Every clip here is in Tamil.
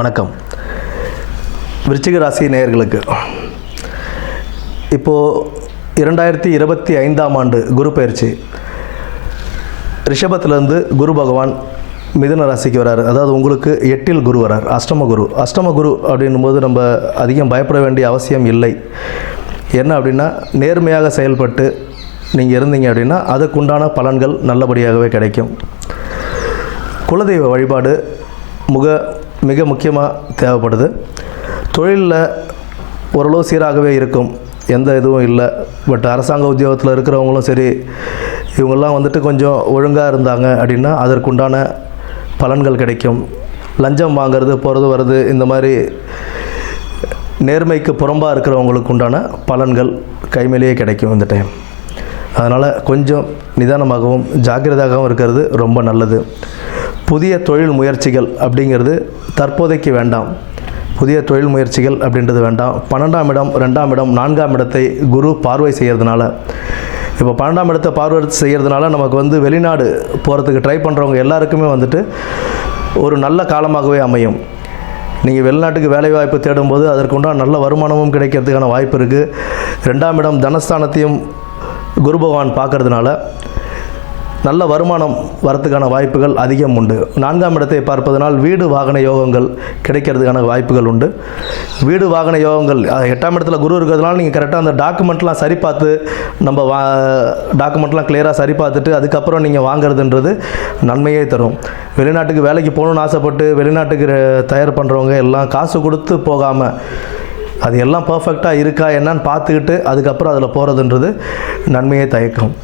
வணக்கம். விருச்சிக ராசி நேயர்களுக்கு இப்போது 2025ஆம் ஆண்டு குரு பயிற்சி ரிஷபத்திலேருந்து குரு பகவான் மிதுன ராசிக்கு வராரு. அதாவது உங்களுக்கு 8இல் குரு வரார், அஷ்டம குரு அப்படின்னும்போது நம்ம அதிகம் பயப்பட வேண்டிய அவசியம் இல்லை. என்ன அப்படின்னா, நேர்மையாக செயல்பட்டு நீங்கள் இருந்தீங்க அப்படின்னா அதுக்குண்டான பலன்கள் நல்லபடியாகவே கிடைக்கும். குலதெய்வ வழிபாடு மிக முக்கியமாக தேவைப்படுது. தொழிலில் ஓரளவு சீராகவே இருக்கும், எந்த இதுவும் இல்லை. பட் அரசாங்க உத்தியோகத்தில் இருக்கிறவங்களும் சரி, இவங்கெல்லாம் வந்துட்டு கொஞ்சம் ஒழுங்காக இருந்தாங்க அப்படின்னா அதற்குண்டான பலன்கள் கிடைக்கும். லஞ்சம் வாங்கிறது, போகிறது வர்றது, இந்த மாதிரி நேர்மைக்கு புறம்பாக இருக்கிறவங்களுக்கு உண்டான பலன்கள் கைமேலேயே கிடைக்கும் இந்த டைம். அதனால் கொஞ்சம் நிதானமாகவும் ஜாக்கிரதையாகவும் இருக்கிறது ரொம்ப நல்லது. புதிய தொழில் முயற்சிகள் அப்படிங்கிறது தற்போதைக்கு வேண்டாம். புதிய தொழில் முயற்சிகள் அப்படின்றது வேண்டாம். 12ஆம் இடம், 2ஆம் இடம், 4ஆம் இடத்தை குரு பார்வை செய்கிறதுனால, இப்போ 12ஆம் இடத்தை பார்வை செய்கிறதுனால நமக்கு வெளிநாடு போகிறதுக்கு ட்ரை பண்ணுறவங்க எல்லாருக்குமே ஒரு நல்ல காலமாகவே அமையும். நீங்கள் வெளிநாட்டுக்கு வேலைவாய்ப்பு தேடும்போது அதற்குண்டான நல்ல வருமானமும் கிடைக்கிறதுக்கான வாய்ப்பு இருக்குது. 2ஆம் இடம் தனஸ்தானத்தையும் குரு பகவான் பார்க்கறதுனால நல்ல வருமானம் வரத்துக்கான வாய்ப்புகள் அதிகம் உண்டு. 4ஆம் இடத்தை பார்ப்பதனால் வீடு வாகன யோகங்கள் கிடைக்கிறதுக்கான வாய்ப்புகள் உண்டு. வீடு வாகன யோகங்கள் 8ஆம் இடத்துல குரு இருக்கிறதுனால நீங்கள் கரெக்டாக அந்த டாக்குமெண்ட்லாம் சரி பார்த்து டாக்குமெண்ட்லாம் கிளியராக சரி பார்த்துட்டு அதுக்கப்புறம் நீங்கள் வாங்கிறதுன்றது நன்மையே தரும். வெளிநாட்டுக்கு வேலைக்கு போகணுன்னு ஆசைப்பட்டு வெளிநாட்டுக்கு தயார் பண்ணுறவங்க எல்லாம் காசு கொடுத்து போகாமல் அது எல்லாம் பர்ஃபெக்டாக இருக்கா என்னன்னு பார்த்துக்கிட்டு அதுக்கப்புறம் அதில் போகிறதுன்றது நன்மையை தயக்கும்.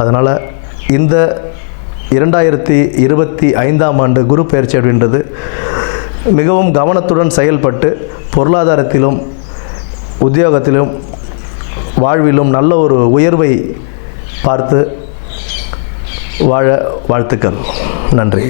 அதனால் இந்த 2025ஆம் ஆண்டு குரு பயிற்சி அப்படின்றது மிகவும் கவனத்துடன் செயல்பட்டு பொருளாதாரத்திலும் உத்தியோகத்திலும் வாழ்விலும் நல்ல ஒரு உயர்வை பார்த்து வாழ வாழ்த்துக்கள். நன்றி.